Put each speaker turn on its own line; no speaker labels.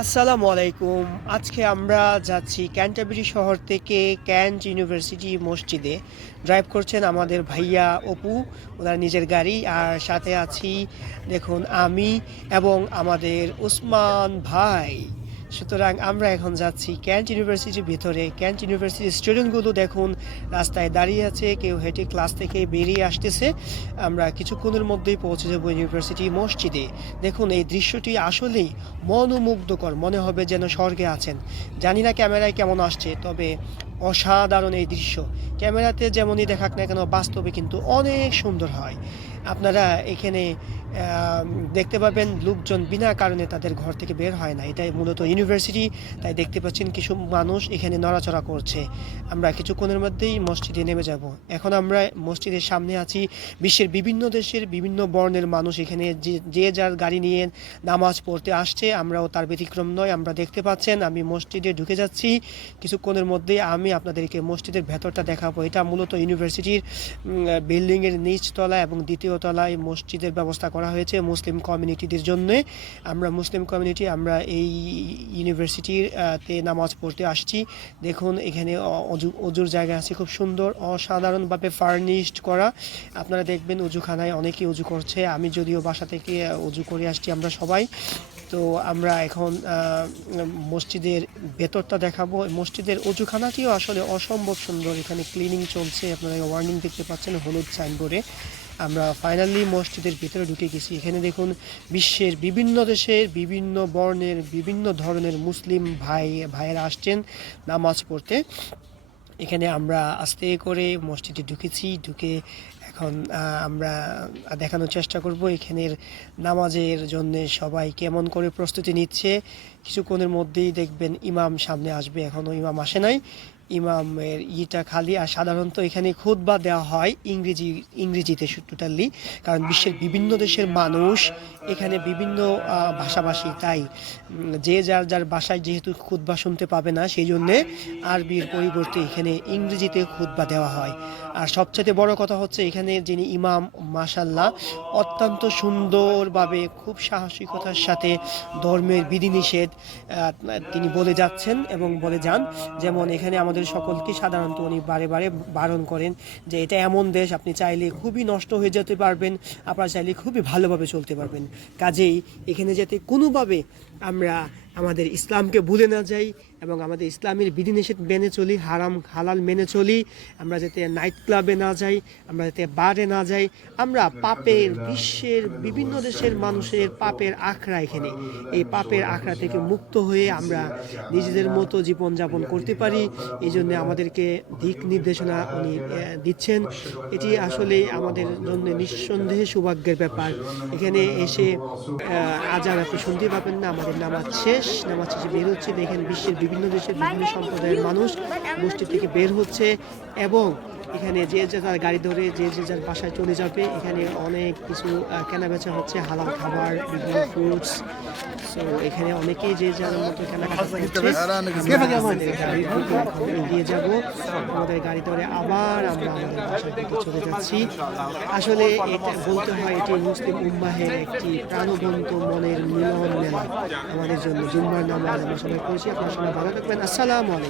আসসালামু আলাইকুম। আজকে আমরা যাচ্ছি ক্যান্টাবেরি শহর থেকে ক্যান্ট ইউনিভার্সিটি মসজিদে। ড্রাইভ করছেন আমাদের ভাইয়া অপু, ওনার নিজের গাড়ি। আর সাথে আছি, দেখুন, আমি এবং আমাদের উসমান ভাই। সুতরাং আমরা এখন যাচ্ছি ক্যান্ট ইউনিভার্সিটির ভিতরে। ক্যান্ট ইউনিভার্সিটির স্টুডেন্টগুলো দেখুন, রাস্তায় দাঁড়িয়ে আছে, কেউ হেঁটে ক্লাস থেকে বেরিয়ে আসতেছে। আমরা কিছুক্ষণের মধ্যেই পৌঁছে যাব ইউনিভার্সিটি মসজিদে। দেখুন, এই দৃশ্যটি আসলেই মনোমুগ্ধকর, মনে হবে যেন স্বর্গে আছেন। জানি না ক্যামেরায় কেমন আসছে, তবে অসাধারণ এই দৃশ্য। ক্যামেরাতে যেমনই দেখাক না কেন, বাস্তবে কিন্তু অনেক সুন্দর হয়। আপনারা এখানে দেখতে পাবেন লোকজন বিনা কারণে তাদের ঘর থেকে বের হয় না। এটাই মূলত ইউনিভার্সিটি তাই দেখতে পাচ্ছেন কিছু মানুষ এখানে নড়াচড়া করছে। আমরা কিছুক্ষণের মধ্যেই মসজিদে নেমে যাব। এখন আমরা মসজিদের সামনে আছি। বিশ্বের বিভিন্ন দেশের বিভিন্ন বর্ণের মানুষ এখানে যে যে যার গাড়ি নিয়ে নামাজ পড়তে আসছে, আমরাও তার ব্যতিক্রম নয়। আমরা দেখতে পাচ্ছেন, আমি মসজিদে ঢুকে যাচ্ছি। কিছুক্ষণের মধ্যেই আমি আপনাদেরকে মসজিদের ভেতরটা দেখাবো। এটা মূলত ইউনিভার্সিটির বিল্ডিংয়ের নিচ তলা এবং দ্বিতীয় তলায় মসজিদের ব্যবস্থা করা হয়েছে মুসলিম কমিউনিটিদের জন্য। আমরা মুসলিম কমিউনিটি, আমরা এই ইউনিভার্সিটির তে নামাজ পড়তে আসছি। দেখুন, এখানে অজুর জায়গা আছে খুব সুন্দর, অসাধারণভাবে ফার্নিশড করা। আপনারা দেখবেন অজুখানায় অনেকেই অজু করছে, আমি যদিও বাসা থেকে অজু করে আসছি আমরা সবাই। তো আমরা এখন মসজিদের ভেতরটা দেখাবো। মসজিদের অজুখানাটিও আসলে অসম্ভব সুন্দর। এখানে ক্লিনিং চলছে, আপনারা ওয়ার্নিং দেখতে পাচ্ছেন হলুদ সাইনবোর্ডে আমরা ফাইনালি মসজিদের ভিতরে ঢুকে গেছি। এখানে দেখুন বিশ্বের বিভিন্ন দেশের বিভিন্ন বর্ণের, বিভিন্ন ধরনের মুসলিম ভাই, ভাইয়েরা আসছেন নামাজ পড়তে। এখানে আমরা আস্তে করে মসজিদে ঢুকেছি। ঢুকে এখন আমরা দেখানোর চেষ্টা করব এখানের নামাজের জন্য সবাই কেমন করে প্রস্তুতি নিচ্ছে। কিছুক্ষণের মধ্যেই দেখবেন ইমাম সামনে আসবে এখনও ইমাম আসে নাই। ইমামের ইটা খালি আর সাধারণত এখানে খুতবা দেওয়া হয় ইংরেজি, ইংরেজিতে টোটালি কারণ বিশ্বের বিভিন্ন দেশের মানুষ এখানে বিভিন্ন ভাষাভাষী। তাই যে যার যার ভাষায় যেহেতু খুতবা শুনতে পাবে না, সেই জন্যে আরবির পরিবর্তে এখানে ইংরেজিতে খুতবা দেওয়া হয়। আর সবচেয়ে বড় কথা হচ্ছে এখানে যিনি ইমাম মাসাল্লাহ অত্যন্ত সুন্দরভাবে, খুব সাহসিকতার সাথে ধর্মের বিধিনিষেধ তিনি বলে যাচ্ছেন এবং বলে যান, যেমন এখানে আমাদের সকলকে সাধারণত উনি বারে বারে বারণ করেন যে এটা এমন দেশ, আপনি চাইলে খুবই নষ্ট হয়ে যেতে পারবেন, আপনারা চাইলে খুবই ভালোভাবে চলতে পারবেন। কাজেই এখানে যাতে কোনোভাবে আমরা আমাদের ইসলামকে ভুলে না যাই এবং আমাদের ইসলামের বিধিনিষেধ মেনে চলি, হারাম, হালাল মেনে চলি। আমরা যাতে নাইট ক্লাবে না যাই, আমরা যাতে বারে না যাই, আমরা পাপের বিশ্বের বিভিন্ন দেশের মানুষের পাপের আখড়া এখানে। এই পাপের আখড়া থেকে মুক্ত হয়ে আমরা নিজেদের মতো জীবনযাপন করতে পারি। এই জন্য আমাদেরকে দিক নির্দেশনা উনি দিচ্ছেন। এটি আসলে আমাদের জন্য নিঃসন্দেহে সৌভাগ্যের ব্যাপার। এখানে এসে আজান আপনি শুনতে পাবেন না, আমাদের নামাজ শেষ। নামাজ শেষে বের হচ্ছে দেখেন বিশ্বের বিভিন্ন দেশের বিভিন্ন সম্প্রদায়ের মানুষ মসজিদ থেকে বের হচ্ছে এবং এখানে যে যে যার গাড়ি ধরে যে যে যার বাসায় চলে যাবে এখানে অনেক কিছু কেনাবেচা হচ্ছে হালাল খাবার বিভিন্ন ফ্রুটস সো এখানে অনেকেই যে যার মতো কেনাকাটা করছে আমাদের গাড়ি থেকে এগিয়ে যাব। আমাদের গাড়ি ধরে আবার আমরা আমাদের বাসার দিকে চলে যাচ্ছি। আসলে এটা বলতে হয় এটি মুসলিম উম্মাহের একটি প্রাণবন্ত মনের মিলন মেলা। আমাদের জন্য জুম্মার নামাজ আমরা সবাই পড়েছি। আপনার সবাই ভালো থাকবেন। আসসালামু আলাইকুম।